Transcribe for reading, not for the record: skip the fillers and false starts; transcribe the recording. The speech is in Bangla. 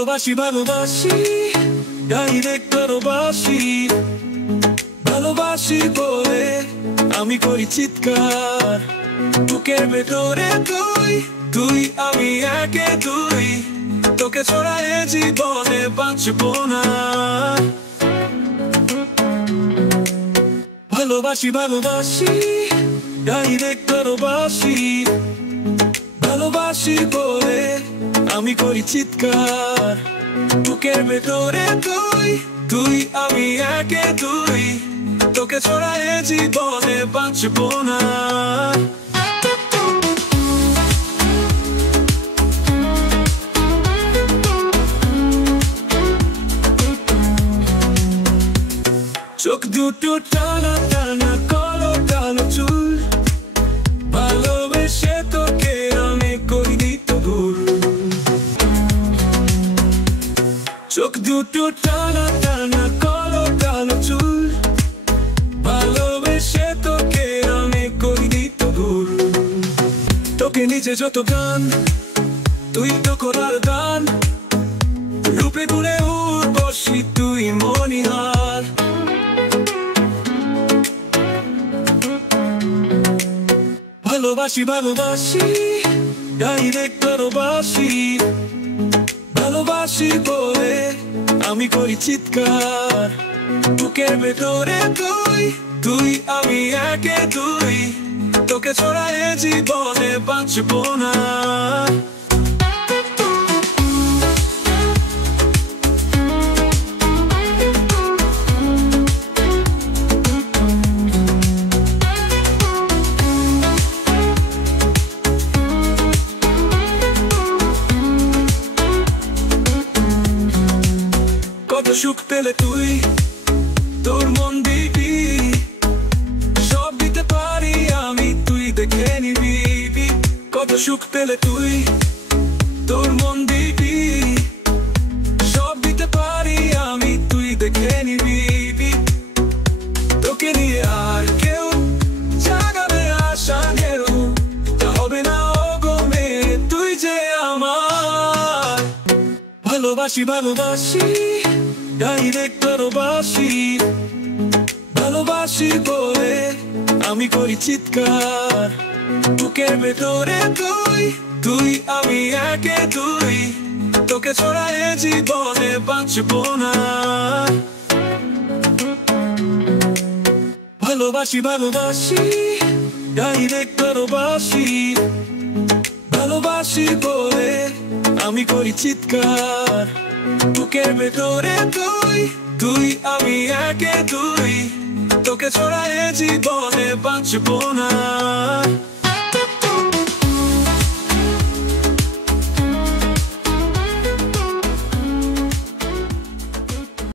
ভালোবাসি ভালোবাসি ডাইরেক্ট ভালোবাসি, ভালোবাসি বলে আমি করি চিৎকার। বুকের ভেতরে তুই, তুই আমি একে দুই, তোকে ছাড়া এ জীবনে বাঁচবো না। ভালোবাসি ভালোবাসি ডাইরেক্ট ভালোবাসি, ভালোবাসি বলে আমি করি চিৎকার। বুকের ভেতরে তুই, তুই আমি একে দুই, তোকে ছাড়া এ জীবনে বাঁচবো না। চোখ দুটো টানা টানা কালো কালো চুল, ভালোবেসে তোকে আমি করি দিত ভুল। চোখ দুটো টানা টানা কালো কালো চুল, ভালোবেসে তোকে আমি করি দিত ভুল। তোকে নিচে যত গান, তুই তো করার গান, রূপে গুণে উর্বশী তুই মনিহার। ভালোবাসি ভালোবাসি ডাইরেক্ট ভালোবাসি, ভালোবাসি বলে আমি করি চিৎকার। বুকের ভেতরে তুই, তুই আমি একে দুই, তোকে ছাড়া এ জীবনে বাঁচবো না। কত সুখ পেলে তুই, তোর মন দিবি, সব দিতে পারি আমি, তুই দেখে নিবি। কত সুখ পেলে তুই, তোর মন দিবি, সব দিতে পারি আমি, তুই দেখে নিবি। তোকে নিয়ে আর কেউ জাগাবে আশা ঢেউ, তা হবে না অগমে তুই যে আমার। ভালোবাসি ভালোবাসি ডাইরেক্ট ভালোবাসি, ভালোবাসি বলে আমি করি চিৎকার। বুকের ভেতরে তুই, তুই আমি একে দুই, তোকে ছাড়া এ জীবনে বাঁচবো না। ভালোবাসি ভালোবাসি ডাইরেক্ট ভালোবাসি, ভালোবাসি বলে আমি করি চিৎকার। বুকের ভেতরে তুই, তুই আমি একে দুই, তোকে ছাড়া এ জীবনে বাঁচবো না।